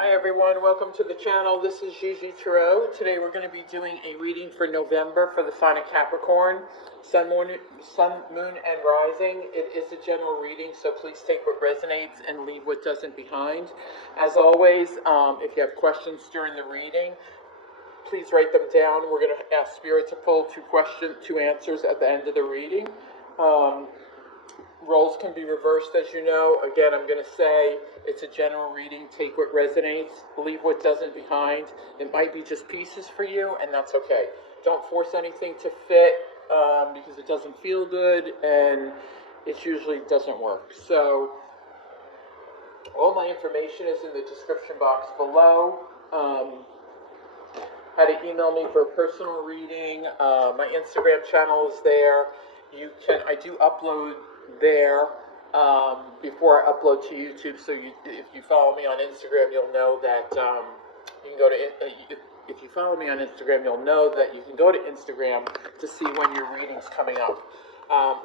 Hi everyone, welcome to the channel. This is Gigi Tarot. Today we're going to be doing a reading for November for the sign of Capricorn, Sun, Moon, and Rising. It is a general reading, so please take what resonates and leave what doesn't behind. As always, if you have questions during the reading, please write them down. We're going to ask Spirit to pull two answers at the end of the reading. Roles can be reversed, as you know. Again, I'm going to say it's a general reading. Take what resonates, leave what doesn't behind. It might be just pieces for you, and that's okay. Don't force anything to fit because it doesn't feel good, and it usually doesn't work. So, all my information is in the description box below. How to email me for a personal reading. My Instagram channel is there. I do upload there before I upload to YouTube, so if you follow me on Instagram, you'll know that you can go to if you follow me on Instagram, you'll know that you can go to Instagram to see when your reading's coming up.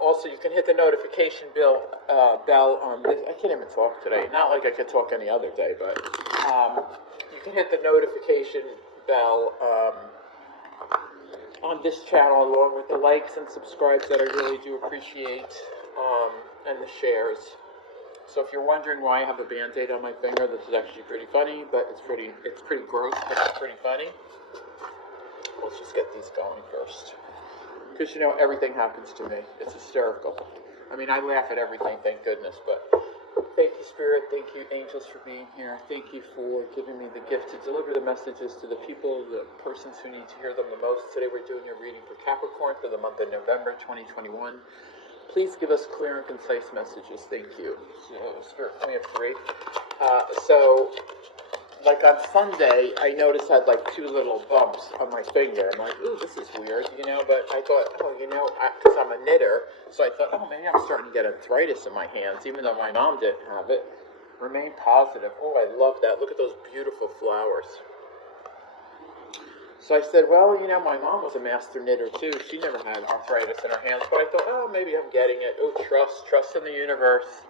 Also, you can hit the notification bell on this. I can't even talk today. Not like I could talk any other day, but you can hit the notification bell on this channel, along with the likes and subscribes that I really do appreciate. And the shares. So if you're wondering why I have a band-aid on my finger, this is actually pretty funny, but it's pretty gross, but it's pretty funny. Let's just get these going first. Because, everything happens to me. It's hysterical. I mean, I laugh at everything, thank goodness, but thank you, Spirit. Thank you, angels, for being here. Thank you for giving me the gift to deliver the messages to the people, the persons who need to hear them the most. Today we're doing a reading for Capricorn for the month of November 2021. Please give us clear and concise messages. Thank you. So, Spirit, can we have three? Like on Sunday, I noticed I had like two little bumps on my finger. I'm like, ooh, this is weird, but I thought, because I'm a knitter, so I thought, maybe I'm starting to get arthritis in my hands, even though my mom didn't have it. Remain positive. Oh, I love that. Look at those beautiful flowers. So I said, well, my mom was a master knitter too. She never had arthritis in her hands. But I thought, maybe I'm getting it. Oh, trust in the universe.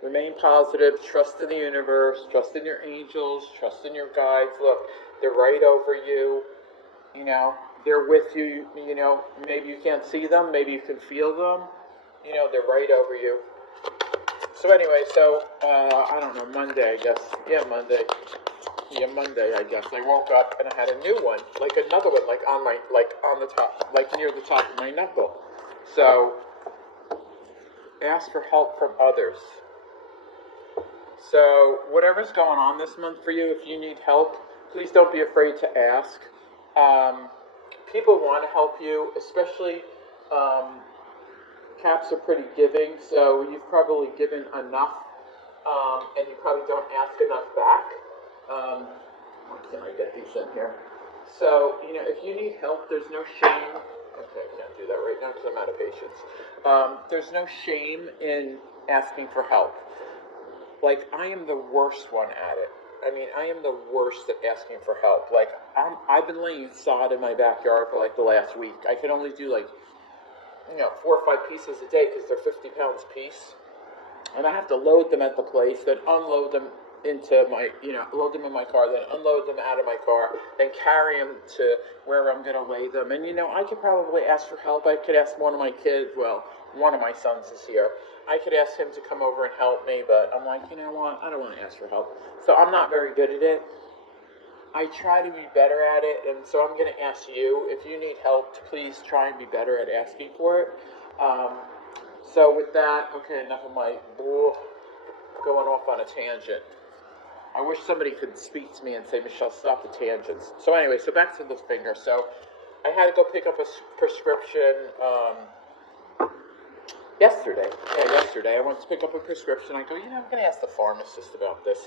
Remain positive. Trust in the universe. Trust in your angels. Trust in your guides. Look, they're right over you. They're with you. Maybe you can't see them. Maybe you can feel them. They're right over you. So anyway, I don't know, Monday, I guess. Yeah, Monday, I guess. I woke up and I had a new one, like another one, on the top, like near the top of my knuckle. So, ask for help from others. So, whatever's going on this month for you, if you need help, please don't be afraid to ask. People want to help you, especially, Caps are pretty giving, so you've probably given enough, and you probably don't ask enough back. Why can't I get these in here? So, if you need help, there's no shame. Okay, I can't do that right now because I'm out of patience. There's no shame in asking for help. Like, I am the worst one at it. I mean, I am the worst at asking for help. Like, I've been laying sod in my backyard for like the last week. I can only do 4 or 5 pieces a day because they're 50 pounds a piece. And I have to load them at the place, then unload them into my, load them in my car, then unload them out of my car, then carry them to where I'm going to lay them. And, I could probably ask for help. I could ask one of my kids, one of my sons is here. I could ask him to come over and help me, but I'm like, you know what, I don't want to ask for help. So I'm not very good at it. I try to be better at it, and so I'm going to ask you, if you need help, to please try and be better at asking for it. So with that, okay, enough of my going off on a tangent. I wish somebody could speak to me and say, Michelle, stop the tangents. So anyway, back to the finger. So I had to go pick up a prescription yesterday. I went to pick up a prescription. I go, I'm going to ask the pharmacist about this.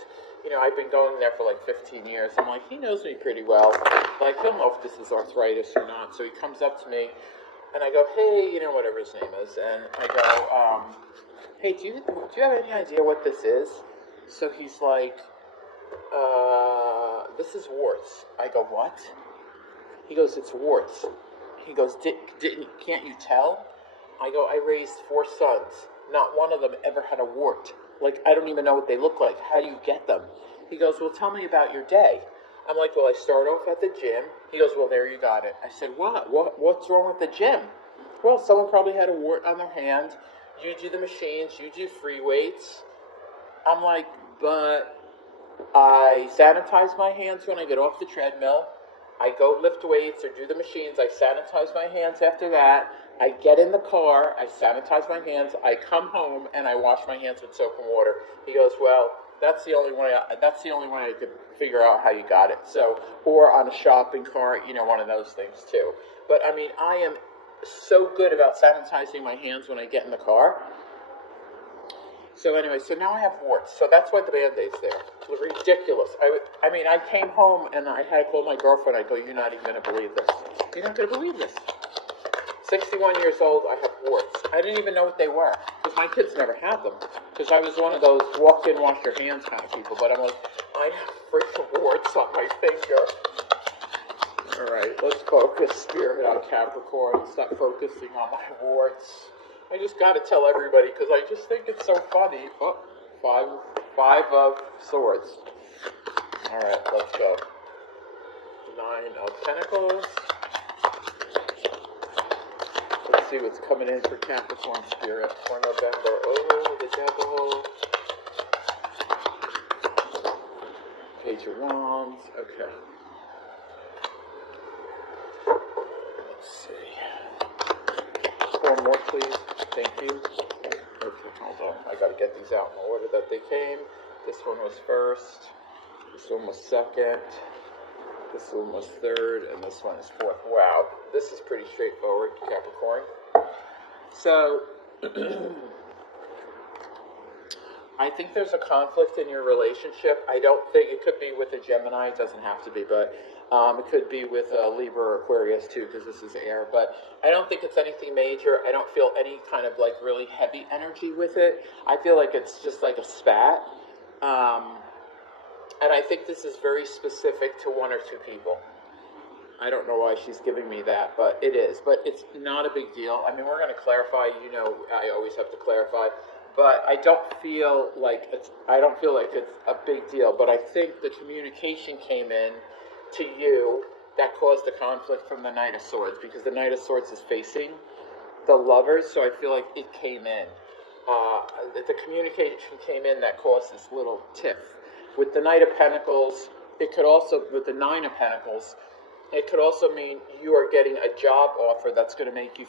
I've been going there for like 15 years. I'm like, he knows me pretty well. Like, he'll know if this is arthritis or not. So he comes up to me, and I go, hey, whatever his name is. And I go, hey, do you have any idea what this is? So he's like, this is warts. I go, what? He goes, it's warts. He goes, can't you tell? I go, I raised 4 sons. Not one of them ever had a wart. Like, I don't even know what they look like. How do you get them? He goes, well, tell me about your day. I'm like, well, I start off at the gym. He goes, well, there you got it. I said, what? What's wrong with the gym? Well, someone probably had a wart on their hand. You do the machines. You do free weights. I'm like, but I sanitize my hands when I get off the treadmill. I go lift weights or do the machines. I sanitize my hands after that. I get in the car. I sanitize my hands. I come home and I wash my hands with soap and water. He goes, well, that's the only way I could figure out how you got it. So, or on a shopping cart, one of those things too. But I mean, I am so good about sanitizing my hands when I get in the car. So anyway, so now I have warts. So that's why the Band-Aid's there. Ridiculous. I mean, I came home and I had to call my girlfriend. I go, you're not even going to believe this. You're not going to believe this. 61 years old, I have warts. I didn't even know what they were, because my kids never had them. Because I was one of those walk in, wash your hands kind of people. But I'm like, I have freaking warts on my finger. All right, let's focus, Spirit, on Capricorn. Stop focusing on my warts. I just got to tell everybody, because I just think it's so funny. Oh, five of swords. All right, let's go. 9 of Pentacles. Let's see what's coming in for Capricorn Spirit for November. Oh, the Devil. Page of Wands. Okay. Let's see. 4 more, please. Thank you. Okay, hold on. I got to get these out in the order that they came. This one was first. This one was second. This one was third. And this one is fourth. Wow. This is pretty straightforward, Capricorn. So, I think there's a conflict in your relationship. I don't think it could be with a Gemini. It doesn't have to be, but it could be with a Libra or Aquarius too, because this is air. But I don't think it's anything major. I don't feel any kind of like really heavy energy with it. I feel like it's just like a spat. And I think this is very specific to 1 or 2 people. I don't know why she's giving me that, but it is. But it's not a big deal. I mean, we're going to clarify. I always have to clarify. But I don't feel like it's a big deal. But I think the communication came in to you that caused the conflict from the Knight of Swords, because the Knight of Swords is facing the Lovers. So I feel like it came in. The communication came in that caused this little tiff. With the Knight of Pentacles, it could also, with the 9 of Pentacles, it could also mean you are getting a job offer that's going to make you,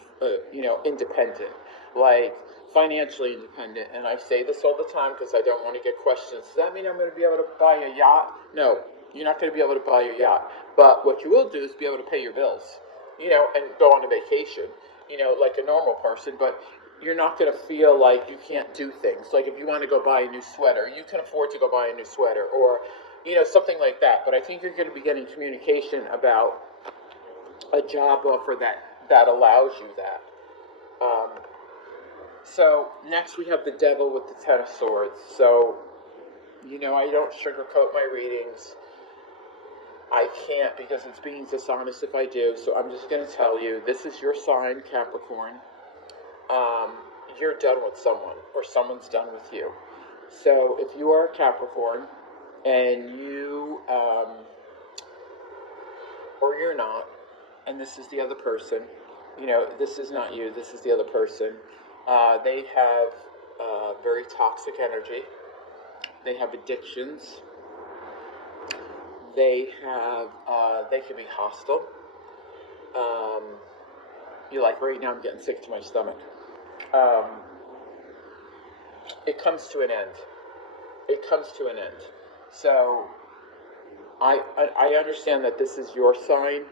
independent, like financially independent. And I say this all the time because I don't want to get questions. Does that mean I'm going to be able to buy a yacht? No, you're not going to be able to buy a yacht. But what you will do is be able to pay your bills, and go on a vacation, like a normal person. But you're not going to feel like you can't do things. Like if you want to go buy a new sweater, you can afford to go buy a new sweater, or something like that. But I think you're going to be getting communication about a job offer that allows you that. So next we have the Devil with the 10 of Swords. So, I don't sugarcoat my readings. I can't, because it's being dishonest if I do. So I'm just going to tell you, this is your sign, Capricorn. You're done with someone, or someone's done with you. So if you are a Capricorn, and you, or you're not, and this is the other person, this is not you, this is the other person, they have very toxic energy, they have addictions, they can be hostile, right now I'm getting sick to my stomach. It comes to an end. It comes to an end. So, I understand that this is your sign.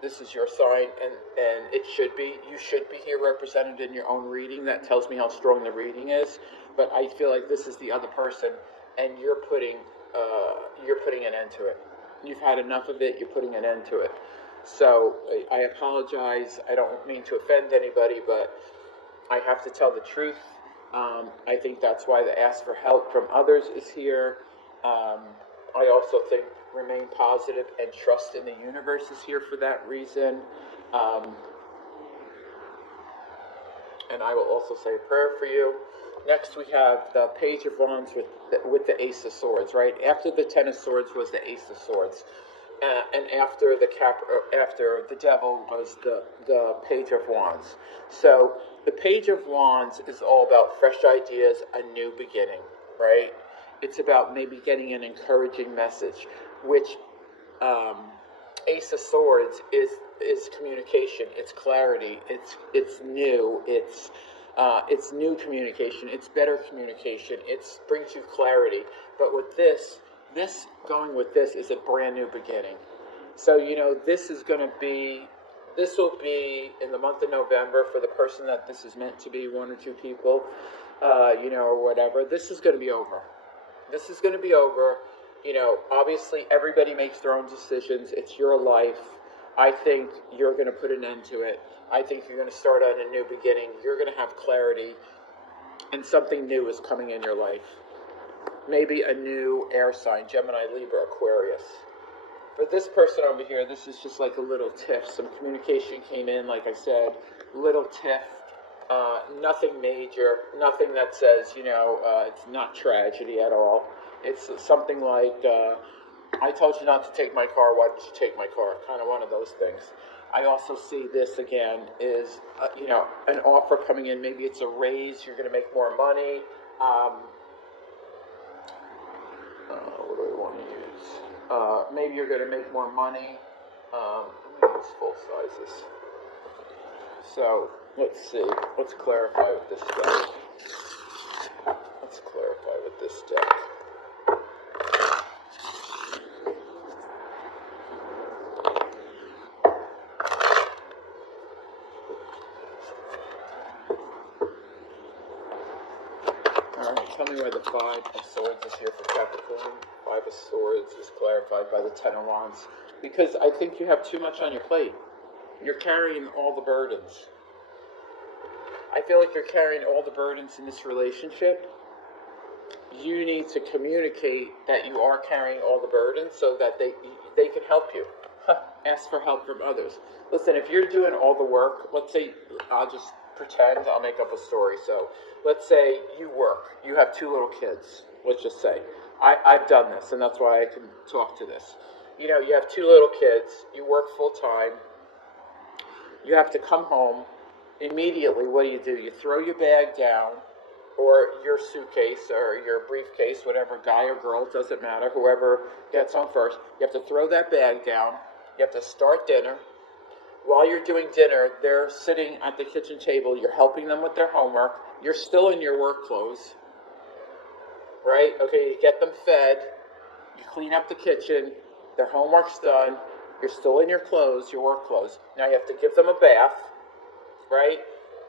This is your sign, and it should be. You should be here represented in your own reading. That tells me how strong the reading is. But I feel like this is the other person, and you're putting an end to it. You've had enough of it. You're putting an end to it. So I apologize. I don't mean to offend anybody, but I have to tell the truth. I think that's why the ask for help from others is here. I also think remain positive and trust in the universe is here for that reason. And I will also say a prayer for you. Next, we have the Page of Wands with the Ace of Swords, right? After the Ten of Swords was the Ace of Swords. And after after the Devil was the Page of Wands. So the Page of Wands is all about fresh ideas, a new beginning, right? It's about maybe getting an encouraging message, which Ace of Swords is communication. It's clarity. It's new. It's new communication. It's better communication. It brings you clarity. But with this going with this is a brand new beginning. So this will be in the month of November for the person that this is meant to be, one or two people, or whatever. This is going to be over. This is going to be over. Obviously everybody makes their own decisions. It's your life. I think you're going to put an end to it. I think you're going to start on a new beginning. You're going to have clarity, and something new is coming in your life. Maybe a new air sign, Gemini, Libra, Aquarius. For this person over here, this is just like a little tiff. Some communication came in, like I said, little tiff. Nothing major, nothing that says, it's not tragedy at all. It's something like, I told you not to take my car, why did you take my car? Kind of one of those things. I also see this again is, an offer coming in. Maybe it's a raise, you're going to make more money. What do I want to use? Maybe you're going to make more money. I'm going to use full sizes. So, let's see. Let's clarify with this deck. Tell me where the Five of Swords is here for Capricorn. Five of Swords is clarified by the Ten of Wands. Because I think you have too much on your plate. You're carrying all the burdens. I feel like you're carrying all the burdens in this relationship. You need to communicate that you are carrying all the burdens so that they can help you. Ask for help from others. Listen, if you're doing all the work, let's say, I'll just pretend, I'll make up a story. So let's say you work, you have two little kids, let's just say. I've done this, and that's why I can talk to this. You have two little kids, you work full time, you have to come home, immediately what do? You throw your bag down, or your suitcase, or your briefcase, whatever, guy or girl, it doesn't matter, whoever gets home first, you have to throw that bag down, you have to start dinner. While you're doing dinner, they're sitting at the kitchen table, you're helping them with their homework, you're still in your work clothes, right? Okay, you get them fed, you clean up the kitchen, their homework's done, you're still in your clothes, your work clothes. Now you have to give them a bath, right?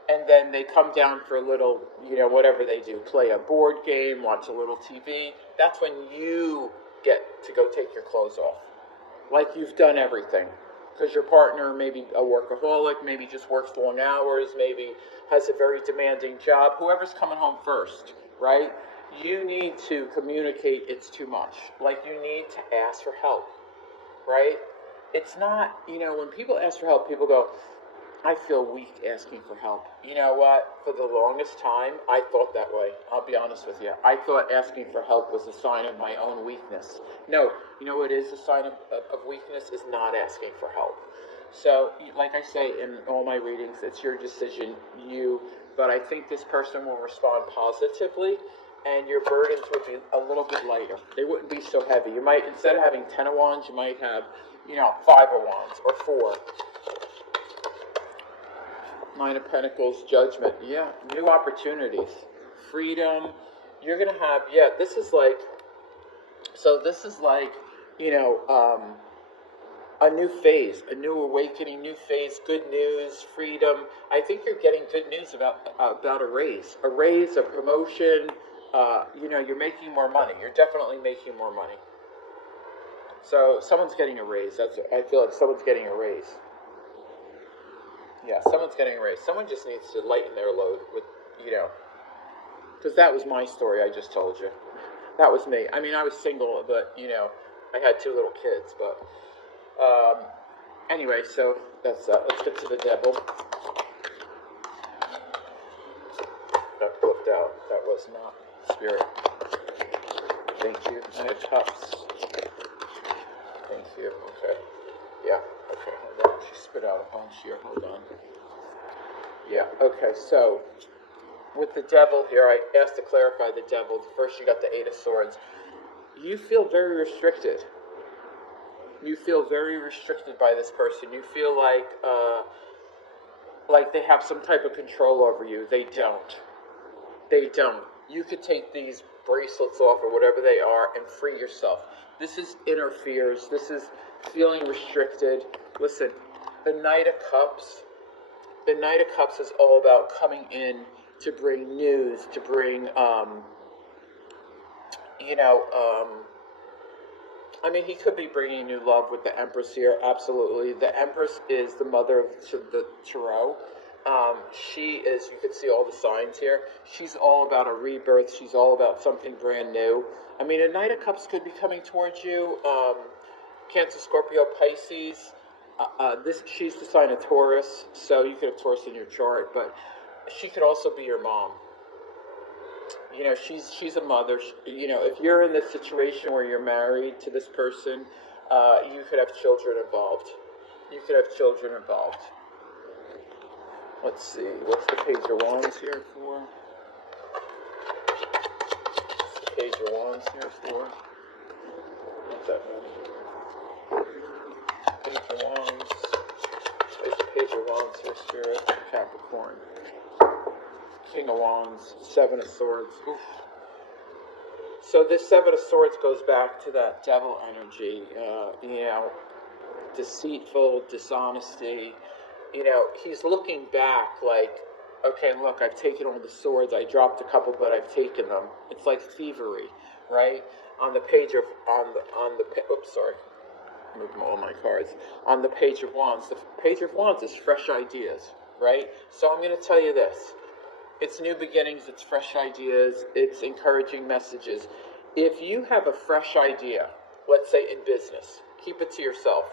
And then they come down for a little, whatever they do, play a board game, watch a little TV. That's when you get to go take your clothes off. Like you've done everything. Because your partner may be a workaholic, maybe just works long hours, maybe has a very demanding job, whoever's coming home first, right? You need to communicate it's too much. Like you need to ask for help, right? It's not, when people ask for help, people go, I feel weak asking for help. You know what? For the longest time, I thought that way. I'll be honest with you. I thought asking for help was a sign of my own weakness. No, you know what is a sign of weakness is not asking for help. So, like I say in all my readings, it's your decision, but I think this person will respond positively, and your burdens would be a little bit lighter. They wouldn't be so heavy. You might, instead of having 10 of Wands, you might have, 5 of Wands, or 4. Nine of Pentacles, Judgment. Yeah, new opportunities, freedom. You're going to have, this is like, a new phase, a new awakening, new phase, good news, freedom. I think you're getting good news about a raise, a promotion. You're making more money. You're definitely making more money. So someone's getting a raise. I feel like someone's getting a raise. Yeah, someone's getting a raise. Someone just needs to lighten their load with, because that was my story I just told you. That was me. I mean, I was single, but, I had 2 little kids, but, anyway, so that's, let's get to the Devil. Got flipped out. That was not Spirit. Thank you. Knight of Cups. Thank you. Okay. Yeah. Okay. Hold on. She spit out a bunch here. Hold on. Yeah. Okay. So with the Devil here, I asked to clarify the Devil. First, you got the Eight of Swords. You feel very restricted. You feel very restricted by this person. You feel like they have some type of control over you. They don't. They don't. You could take these bracelets off or whatever they are and free yourself. This is inner fears. This is feeling restricted. Listen, the Knight of Cups is all about coming in to bring news, to bring, he could be bringing new love with the Empress here, absolutely. The Empress is the mother of the Tarot. She is, you can see all the signs here, she's all about a rebirth, she's all about something brand new. A Knight of Cups could be coming towards you, Cancer, Scorpio, Pisces. She's the sign of Taurus, so you could have Taurus in your chart, but she could also be your mom. She's a mother. If you're in this situation where you're married to this person, you could have children involved. Let's see, what's the Page of Wands here for? What's that mean? Page of Wands. There's the Page of Wands here, Spirit. Capricorn. King of Wands. Seven of Swords. Oof. So this Seven of Swords goes back to that Devil energy. Deceitful, dishonesty. He's looking back like, okay, look, I've taken all the swords. I dropped a couple, but I've taken them. It's like thievery, right? On the page of, moving all my cards. On the Page of Wands, the Page of Wands is fresh ideas, right? So I'm going to tell you this. It's new beginnings, it's fresh ideas, it's encouraging messages. If you have a fresh idea, let's say in business, keep it to yourself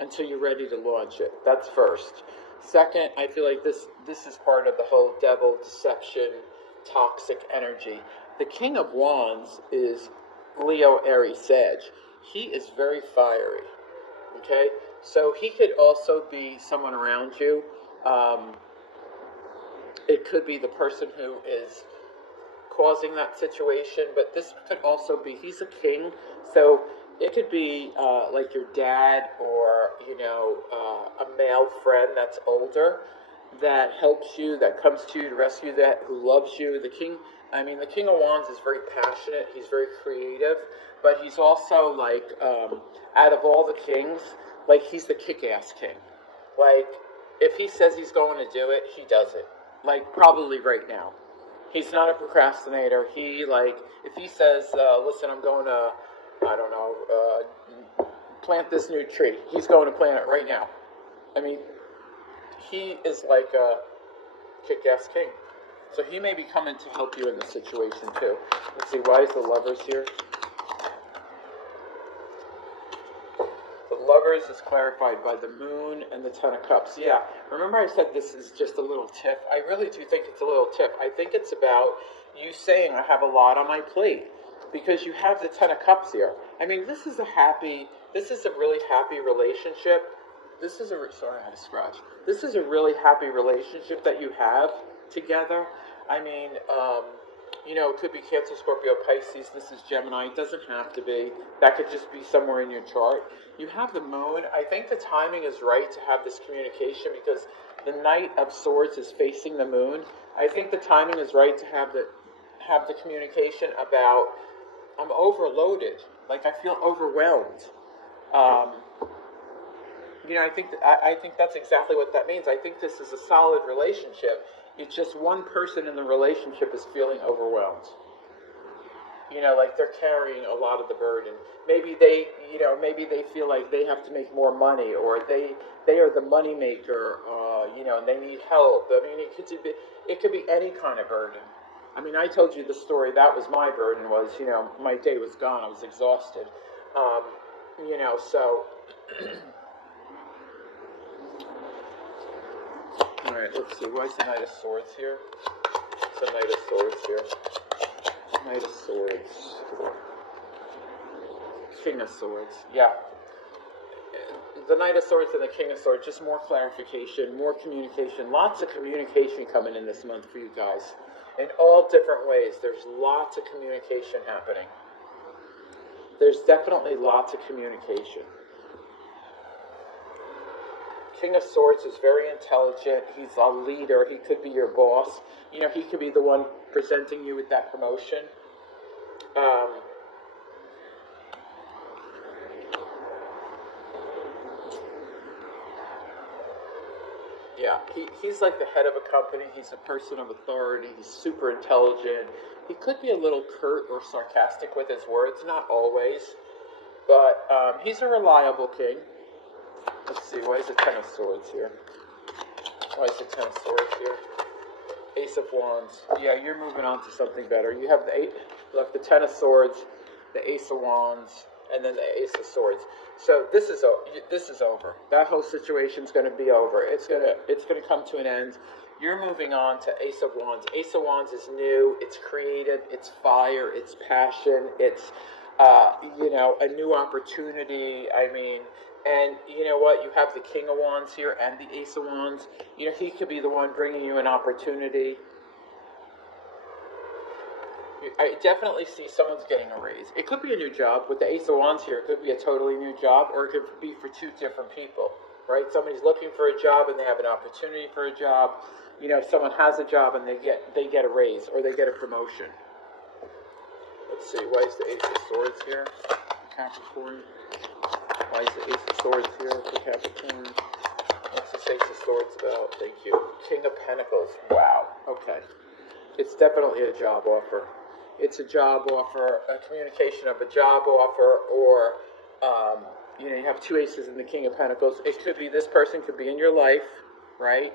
until you're ready to launch it. That's first. Second, I feel like this is part of the whole Devil, deception, toxic energy. The King of Wands is Leo, Aries, Sag. He is very fiery, okay? So he could also be someone around you. It could be the person who is causing that situation, but this could also be, he's a king, so it could be like your dad or, a male friend that's older that helps you, that comes to you to rescue that, who loves you. The King of Wands is very passionate, he's very creative, but he's also like, out of all the kings, like he's the kick-ass king. Like, if he says he's going to do it, he does it. Like, probably right now. He's not a procrastinator. If he says, listen, I'm going to, plant this new tree, he's going to plant it right now. He is like a kick-ass king. So he may be coming to help you in this situation too. Let's see, why is the Lovers here? The Lovers is clarified by the Moon and the Ten of Cups. Yeah, remember I said this is just a little tip? I really do think it's a little tip. I think it's about you saying I have a lot on my plate, because you have the Ten of Cups here. This is a really happy relationship. Sorry, I had a scratch. This is a really happy relationship that you have together. It could be Cancer, Scorpio, Pisces. This is Gemini. It doesn't have to be. That could just be somewhere in your chart. You have the Moon. I think the timing is right to have this communication because the Knight of Swords is facing the Moon. I think the timing is right to have the communication about, I'm overloaded. Like, I feel overwhelmed. I think that's exactly what that means. I think this is a solid relationship. It's just one person in the relationship is feeling overwhelmed. Like they're carrying a lot of the burden. Maybe they feel like they have to make more money, or they are the money maker, and they need help. It could be any kind of burden. I told you the story. That was my burden. Was my day was gone. I was exhausted. So. All right, let's see. Why is the Knight of Swords here? It's a Knight of Swords here. Knight of Swords. King of Swords. Yeah. The Knight of Swords and the King of Swords, just more clarification, more communication. Lots of communication coming in this month for you guys. In all different ways. There's lots of communication happening. There's definitely lots of communication. King of Swords is very intelligent. He's a leader. He could be your boss. You know, he could be the one presenting you with that promotion. Yeah, he's like the head of a company. He's a person of authority. He's super intelligent. He could be a little curt or sarcastic with his words, not always. But he's a reliable king. Let's see, why is the Ten of Swords here? Why is the Ten of Swords here? Ace of Wands. Yeah, you're moving on to something better. You have the Ten of Swords, the Ace of Wands, and then the Ace of Swords. So this is over. That whole situation's going to be over. It's going to come to an end. You're moving on to Ace of Wands. Ace of Wands is new. It's creative. It's fire. It's passion. It's a new opportunity. I mean, and you know what? You have the King of Wands here and the Ace of Wands. You know, he could be the one bringing you an opportunity. I definitely see someone's getting a raise. It could be a new job. With the Ace of Wands here, it could be a totally new job, or it could be for two different people, right? Somebody's looking for a job and they have an opportunity for a job. You know, if someone has a job and they get a raise or they get a promotion. Let's see, why is the Ace of Swords here for Capricorn? Why is the Ace of Swords here for Capricorn? What's this Ace of Swords about? Thank you. King of Pentacles. Wow. Okay. It's definitely a job offer. It's a job offer, a communication of a job offer, or, you have two aces in the King of Pentacles. It could be this person could be in your life, right?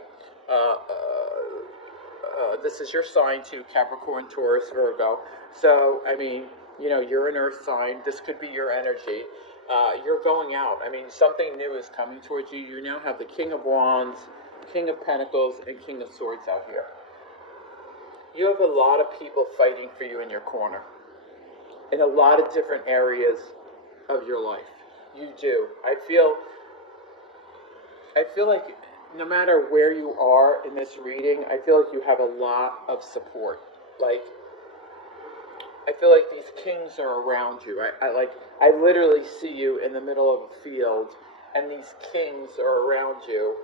This is your sign too, Capricorn, Taurus, Virgo. So, I mean, you're an earth sign. This could be your energy. You're going out. I mean, something new is coming towards you. You now have the King of Wands, King of Pentacles, and King of Swords out here. You have a lot of people fighting for you in your corner in a lot of different areas of your life. You do. I feel like no matter where you are in this reading, I feel like you have a lot of support. Like, I feel like these kings are around you. I literally see you in the middle of a field, and these kings are around you,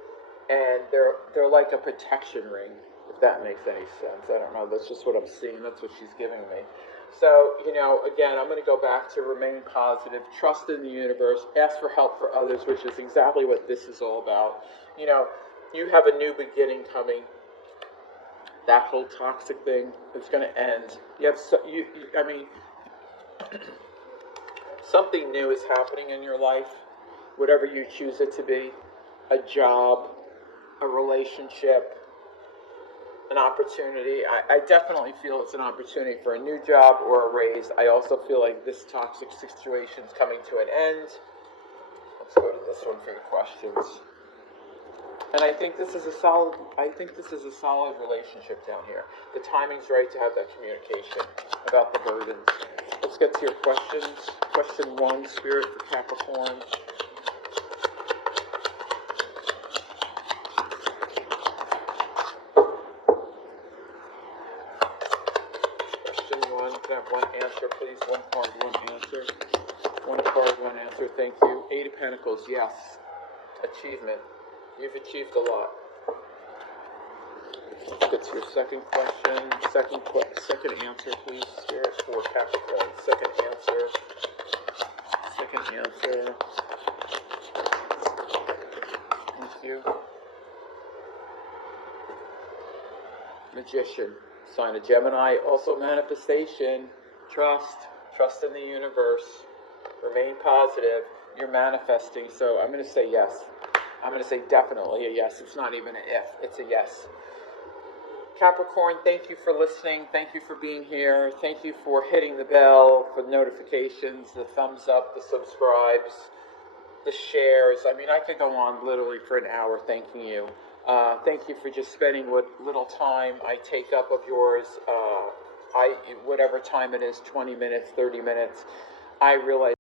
and they're like a protection ring. If that makes any sense. I don't know. That's just what I'm seeing. That's what she's giving me. So, again, I'm going to go back to remain positive, trust in the universe, ask for help for others, which is exactly what this is all about. You have a new beginning coming. That whole toxic thing is going to end. Something new is happening in your life, whatever you choose it to be. A job, a relationship, an opportunity. I definitely feel it's an opportunity for a new job or a raise. I also feel like this toxic situation is coming to an end. Let's go to this one for the questions. And I think this is a solid relationship down here. The timing's right to have that communication about the burdens. Let's get to your questions. Question 1, Spirit for Capricorn. Can I have one answer, please? One card, one answer. One card, one answer. Thank you. 8 of Pentacles. Yes. Achievement. You've achieved a lot. Let's get to your second question. Second answer, please. Spirit for Capricorn. Second answer. Thank you. Magician. Sign of Gemini, also manifestation, trust in the universe, remain positive, you're manifesting, so I'm going to say yes. I'm going to say definitely a yes. It's not even an if, it's a yes. Capricorn, thank you for listening, thank you for being here, thank you for hitting the bell, for the notifications, the thumbs up, the subscribes. the shares. I mean, I could go on literally for an hour thanking you. Thank you for just spending what little time I take up of yours. Whatever time it is, 20 minutes, 30 minutes. I realize